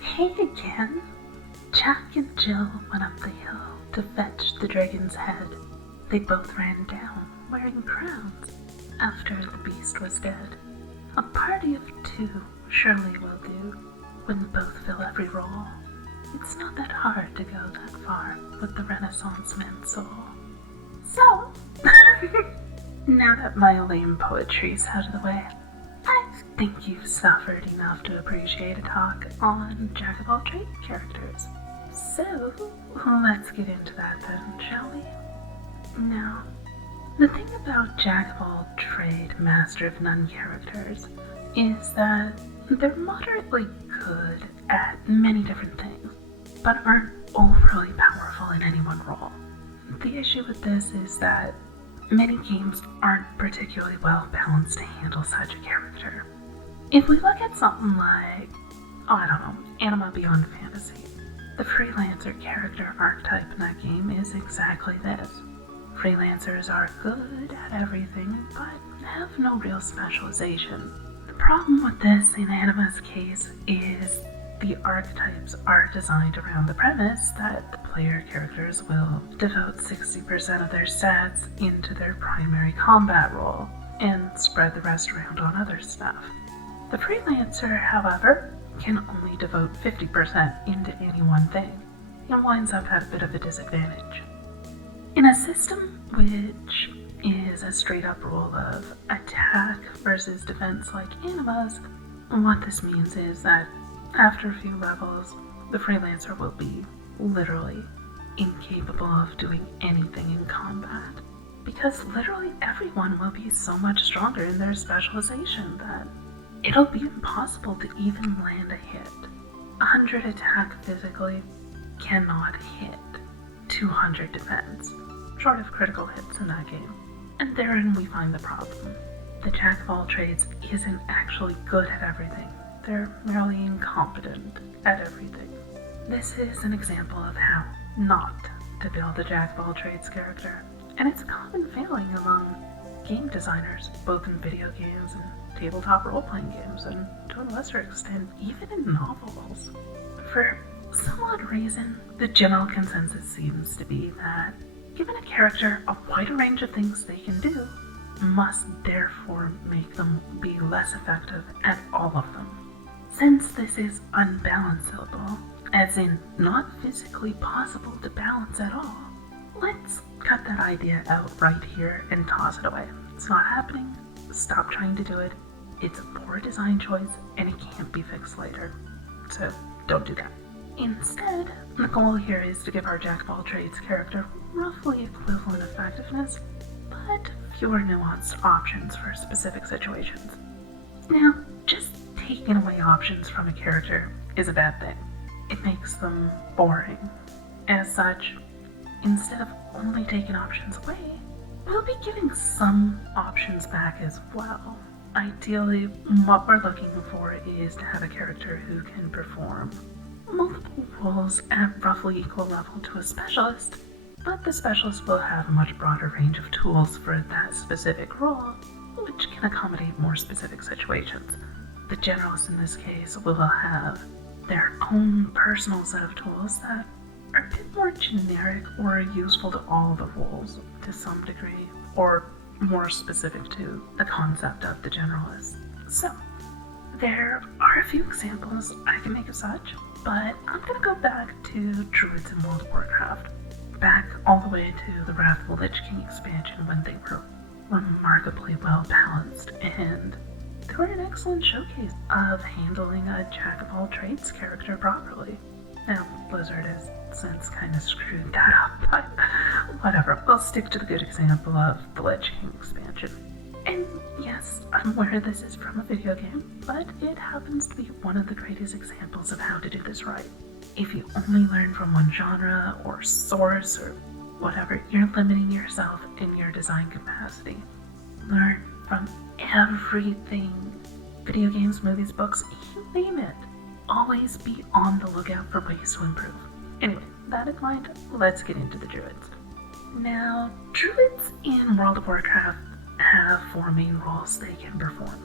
Hey again! Jack and Jill went up the hill to fetch the dragon's head. They both ran down, wearing crowns, after the beast was dead. A party of two surely will do, when both fill every role. It's not that hard to go that far with the Renaissance man's soul. So, now that my lame poetry's out of the way, I think you've suffered enough to appreciate a talk on jack-of-all-trades characters. So, let's get into that then, shall we? Now, the thing about jack-of-all-trade, master-of-none characters is that they're moderately good at many different things, but aren't overly powerful in any one role. The issue with this is that many games aren't particularly well balanced to handle such a character. If we look at something like, Anima Beyond Fantasy, the freelancer character archetype in that game is exactly this. Freelancers are good at everything, but have no real specialization. The problem with this in Anima's case is the archetypes are designed around the premise that the player characters will devote 60% of their stats into their primary combat role and spread the rest around on other stuff. The freelancer, however, can only devote 50% into any one thing and winds up at a bit of a disadvantage. In a system which is a straight up rule of attack versus defense like Anima's, what this means is that after a few levels, the freelancer will be literally incapable of doing anything in combat, because literally everyone will be so much stronger in their specialization that it'll be impossible to even land a hit. 100 attack physically cannot hit 200 defense, short of critical hits in that game. And therein we find the problem. The jack-of-all-trades isn't actually good at everything. They're merely incompetent at everything. This is an example of how not to build a jack-of-all-trades character, and it's a common failing among game designers, both in video games and tabletop role-playing games, and to a lesser extent, even in novels. For some odd reason, the general consensus seems to be that given a character a wider range of things they can do, must therefore make them be less effective at all of them. Since this is unbalanceable, as in not physically possible to balance at all, let's cut that idea out right here and toss it away. It's not happening. Stop trying to do it. It's a poor design choice and it can't be fixed later. So don't do that. Instead, the goal here is to give our jack-of-all-trades character roughly equivalent effectiveness, but fewer nuanced options for specific situations. Now, just taking away options from a character is a bad thing. It makes them boring. As such, instead of only taking options away, we'll be giving some options back as well. Ideally, what we're looking for is to have a character who can perform multiple roles at roughly equal level to a specialist, but the specialist will have a much broader range of tools for that specific role, which can accommodate more specific situations. The generalist in this case will have their own personal set of tools that are a bit more generic or useful to all the roles to some degree, or more specific to the concept of the generalist. So, there are a few examples I can make of such, but I'm going to go back to Druids in World of Warcraft, back all the way to the Wrath of the Lich King expansion when they were remarkably well balanced, and they were an excellent showcase of handling a jack-of-all-trades character properly. Now, Blizzard has since kind of screwed that up, but whatever, we'll stick to the good example of the Lich King expansion. And yes, I'm aware this is from a video game, but it happens to be one of the greatest examples of how to do this right. If you only learn from one genre or source or whatever, you're limiting yourself in your design capacity. Learn from everything. Video games, movies, books, you name it. Always be on the lookout for ways to improve. Anyway, that in mind, let's get into the Druids. Now, druids in World of Warcraft have four main roles they can perform.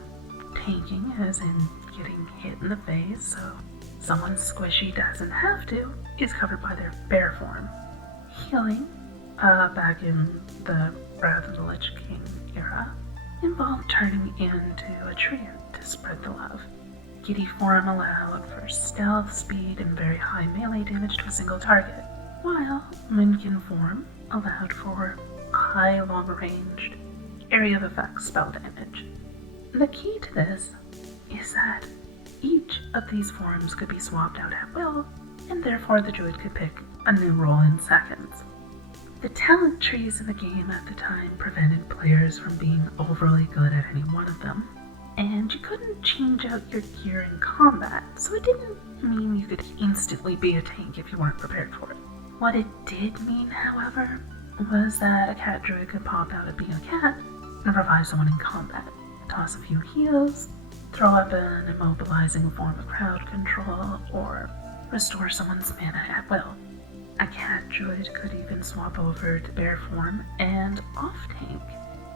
Tanking, as in getting hit in the face so someone squishy doesn't have to, is covered by their bear form. Healing, back in the Wrath of the Lich King era, involved turning into a tree to spread the love. Giddy form allowed for stealth, speed, and very high melee damage to a single target, while Minkin form allowed for high, long-ranged area of effect spell damage. The key to this is that each of these forms could be swapped out at will, and therefore the druid could pick a new role in seconds. The talent trees in the game at the time prevented players from being overly good at any one of them, and you couldn't change out your gear in combat, so it didn't mean you could instantly be a tank if you weren't prepared for it. What it did mean, however, was that a cat druid could pop out of being a cat and revive someone in combat, toss a few heals, throw up an immobilizing form of crowd control, or restore someone's mana at will. A cat druid could even swap over to bear form and off-tank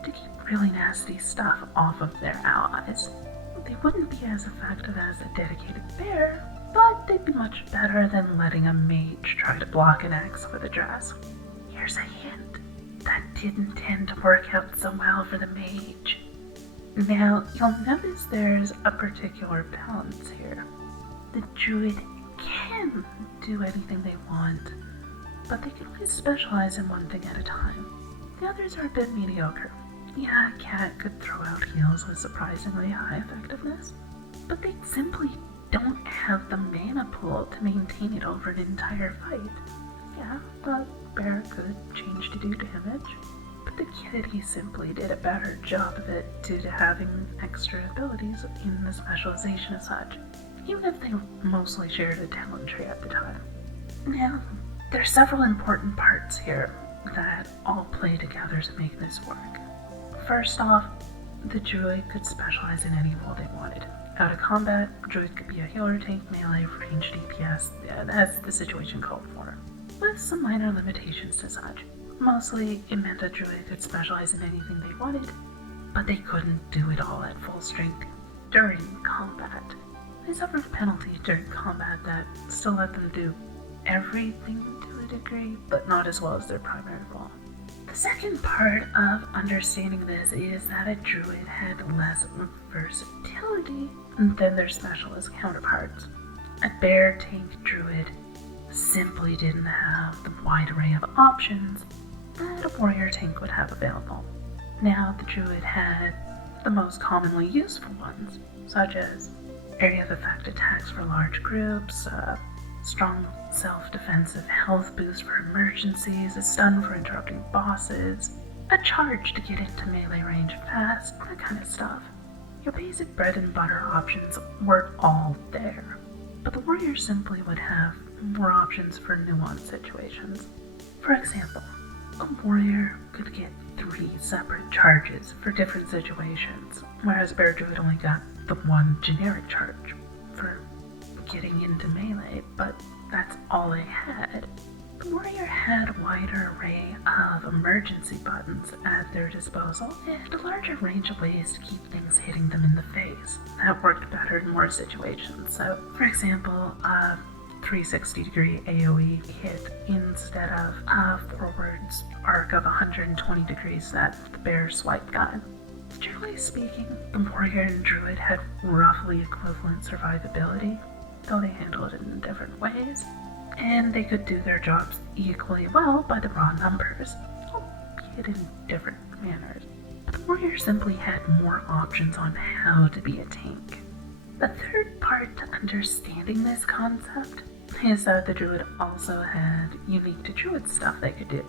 to keep really nasty stuff off of their allies. They wouldn't be as effective as a dedicated bear, but they'd be much better than letting a mage try to block an axe with a dress. Here's a hint. That didn't tend to work out so well for the mage. Now, you'll notice there's a particular balance here. The druid can do anything they want, but they can only specialize in one thing at a time. The others are a bit mediocre. Yeah, a cat could throw out heals with surprisingly high effectiveness, but they simply don't have the mana pool to maintain it over an entire fight. Yeah, the bear could change to do damage, but the kitty simply did a better job of it due to having extra abilities in the specialization as such, even if they mostly shared a talent tree at the time. Now, there are several important parts here that all play together to make this work. First off, the druid could specialize in any role they wanted. Out of combat, druid could be a healer, tank, melee, ranged DPS, as the situation called for, with some minor limitations to such. Mostly, it meant a druid could specialize in anything they wanted, but they couldn't do it all at full strength during combat. They suffered a penalty during combat that still let them do everything to a degree, but not as well as their primary role. The second part of understanding this is that a druid had less versatility than their specialist counterparts. A bear tank druid simply didn't have the wide array of options that a warrior tank would have available. Now, the druid had the most commonly useful ones, such as area of effect attacks for large groups, strong self-defensive health boost for emergencies, a stun for interrupting bosses, a charge to get into melee range fast, that kind of stuff. Your basic bread and butter options were all there, but the warrior simply would have more options for nuanced situations. For example, a warrior could get 3 separate charges for different situations, whereas a bear druid only got the one generic charge for getting into melee, but that's all they had. The warrior had a wider array of emergency buttons at their disposal and a larger range of ways to keep things hitting them in the face. That worked better in more situations. So, for example, a 360-degree AoE hit instead of a forwards arc of 120 degrees that the bear swipe gun. Generally speaking, the warrior and druid had roughly equivalent survivability, though they handled it in different ways, and they could do their jobs equally well by the raw numbers, albeit in different manners. The warrior simply had more options on how to be a tank. The third part to understanding this concept is that the druid also had unique to druid stuff they could do,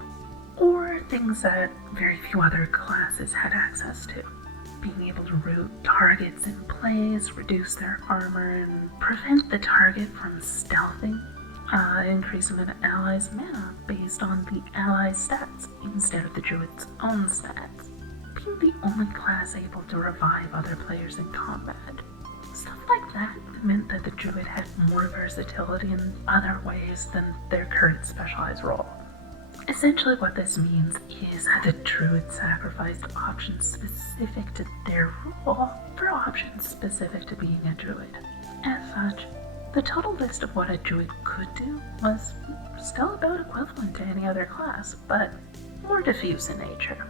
or things that very few other classes had access to. Being able to root targets in place, reduce their armor, and prevent the target from stealthing, increase an ally's mana based on the ally's stats instead of the druid's own stats. Being the only class able to revive other players in combat. Stuff like that meant that the druid had more versatility in other ways than their current specialized role. Essentially what this means is that the druid sacrificed options specific to their role for options specific to being a druid. As such, the total list of what a druid could do was still about equivalent to any other class, but more diffuse in nature.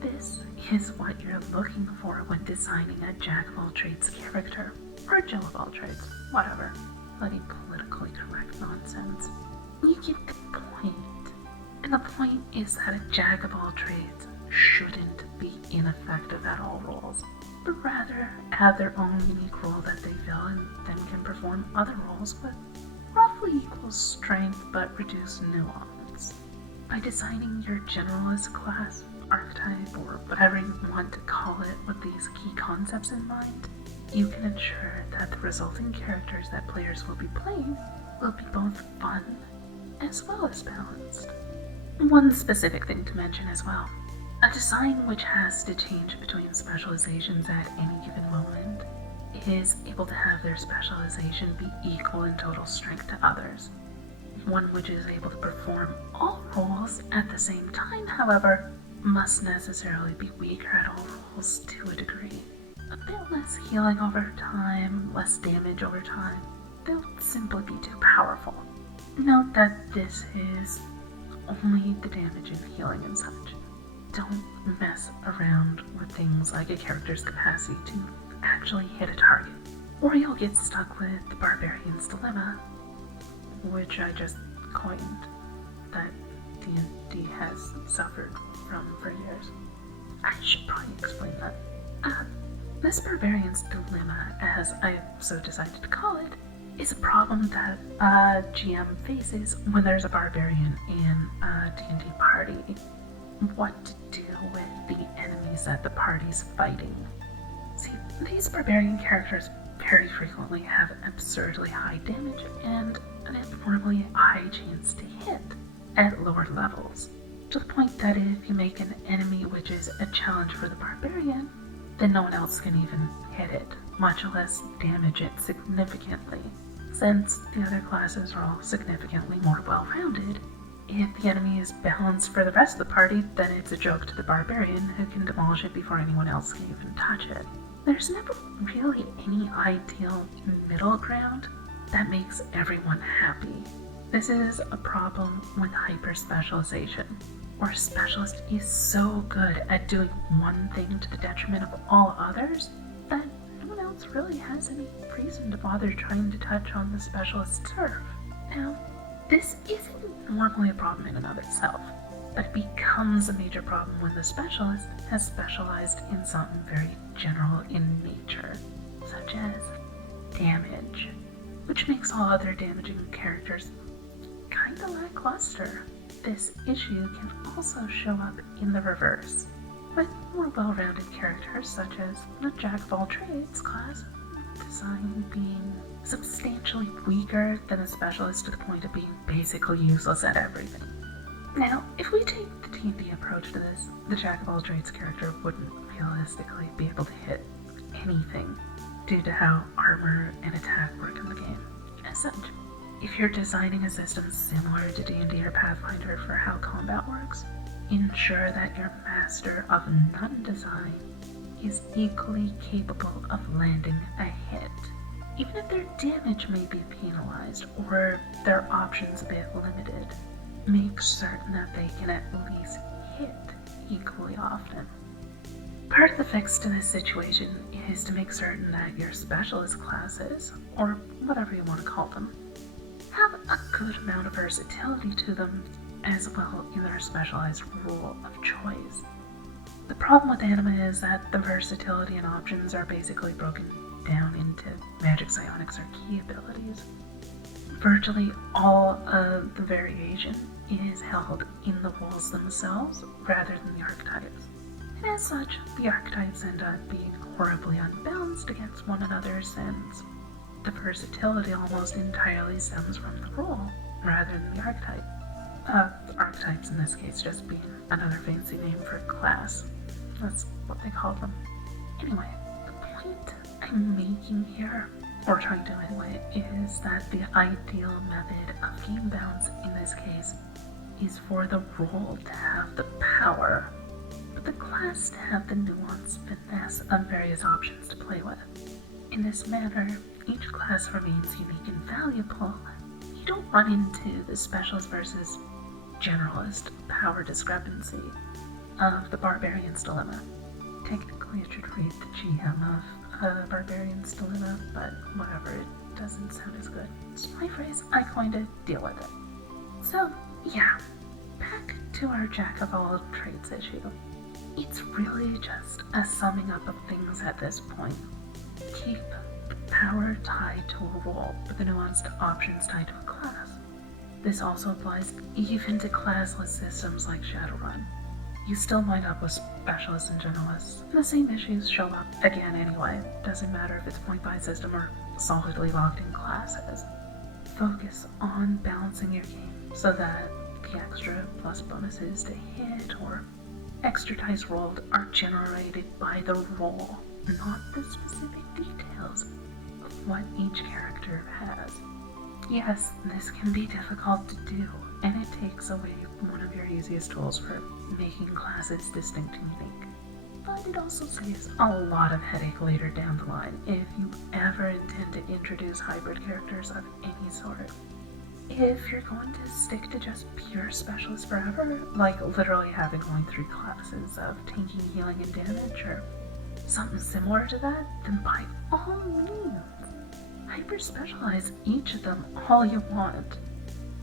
This is what you're looking for when designing a jack-of-all-trades character, or a jill-of-all-trades, whatever. Bloody politically correct nonsense. You get the point. And the point is that a jack-of-all-trades shouldn't be ineffective at all roles, but rather have their own unique role that they fill and then can perform other roles with roughly equal strength but reduced nuance. By designing your generalist class, archetype, or whatever you want to call it with these key concepts in mind, you can ensure that the resulting characters that players will be playing will be both fun as well as balanced. One specific thing to mention as well. A design which has to change between specializations at any given moment is able to have their specialization be equal in total strength to others. One which is able to perform all roles at the same time, however, must necessarily be weaker at all roles to a degree. A bit less healing over time, less damage over time. They'll simply be too powerful. Note that this is only the damage and healing and such. Don't mess around with things like a character's capacity to actually hit a target, or you'll get stuck with the Barbarian's Dilemma, which I just coined, that D&D has suffered from for years. I should probably explain that. This Barbarian's Dilemma, as I so decided to call it, is a problem that a GM faces when there's a barbarian in a D&D party. What to do with the enemies that the party's fighting. See, these barbarian characters very frequently have absurdly high damage and an abnormally high chance to hit at lower levels, to the point that if you make an enemy which is a challenge for the barbarian, then no one else can even hit it, much less damage it significantly. Since the other classes are all significantly more well-rounded, if the enemy is balanced for the rest of the party, then it's a joke to the barbarian who can demolish it before anyone else can even touch it. There's never really any ideal middle ground that makes everyone happy. This is a problem with hyper-specialization, where a specialist is so good at doing one thing to the detriment of all others that no one else really has any reason to bother trying to touch on the specialist's turf. Now, this isn't normally a problem in and of itself, but it becomes a major problem when the specialist has specialized in something very general in nature, such as damage, which makes all other damaging characters kinda lackluster. This issue can also show up in the reverse, with more well-rounded characters such as the Jack-of-all-trades class design being substantially weaker than a specialist to the point of being basically useless at everything. Now, if we take the D&D approach to this, the Jack-of-all-trades character wouldn't realistically be able to hit anything due to how armor and attack work in the game. As such, if you're designing a system similar to D&D or Pathfinder for how combat works, ensure that your master of none design is equally capable of landing a hit. Even if their damage may be penalized or their options a bit limited, make certain that they can at least hit equally often. Part of the fix to this situation is to make certain that your specialist classes, or whatever you want to call them, have a good amount of versatility to them as well in their specialized role of choice. The problem with anime is that the versatility and options are basically broken down into magic, psionics, or ki abilities. Virtually all of the variation is held in the roles themselves rather than the archetypes. And as such, the archetypes end up being horribly unbalanced against one another since the versatility almost entirely stems from the role rather than the archetype. Archetypes in this case just being another fancy name for a class. That's what they call them. Anyway, the point I'm making here, or trying to anyway, is that the ideal method of game balance in this case is for the role to have the power, but the class to have the nuance, finesse of various options to play with. In this manner, each class remains unique and valuable. You don't run into the specialist versus generalist power discrepancy of the Barbarian's Dilemma. Technically, it should read the GM of Barbarian's Dilemma, but whatever, it doesn't sound as good. It's my phrase, I coined it, deal with it. So, yeah, back to our jack of all trades issue. It's really just a summing up of things at this point. Keep the power tied to a role, but the nuanced options tied to a class. This also applies even to classless systems like Shadowrun. You still wind up with specialists and generalists, and the same issues show up again anyway. Doesn't matter if it's point-buy system or solidly locked-in classes. Focus on balancing your game so that the extra plus bonuses to hit or extra dice rolled are generated by the roll, not the specific details of what each character has. Yes, this can be difficult to do, and it takes away one of your easiest tools for making classes distinct and unique. But it also saves a lot of headache later down the line if you ever intend to introduce hybrid characters of any sort. If you're going to stick to just pure specialists forever, like literally having only 3 classes of tanking, healing, and damage, or something similar to that, then by all means, hyper-specialize each of them all you want.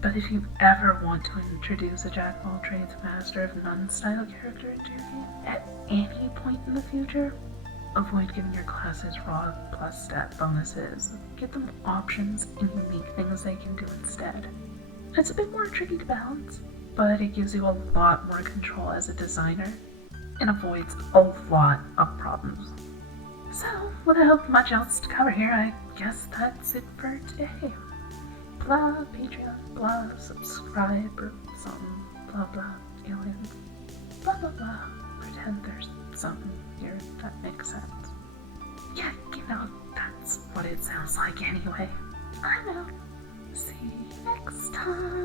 But if you ever want to introduce a jack-of-all-trades master of none style character into your game at any point in the future, avoid giving your classes raw plus stat bonuses. Give them options and unique things they can do instead. It's a bit more tricky to balance, but it gives you a lot more control as a designer and avoids a lot of problems. So, without much else to cover here, I guess that's it for today. Blah, Patreon, blah, subscribe, or something, blah, blah, aliens, blah, blah, blah. Pretend there's something here that makes sense. Yeah, you know, that's what it sounds like anyway. I'm out. See you next time.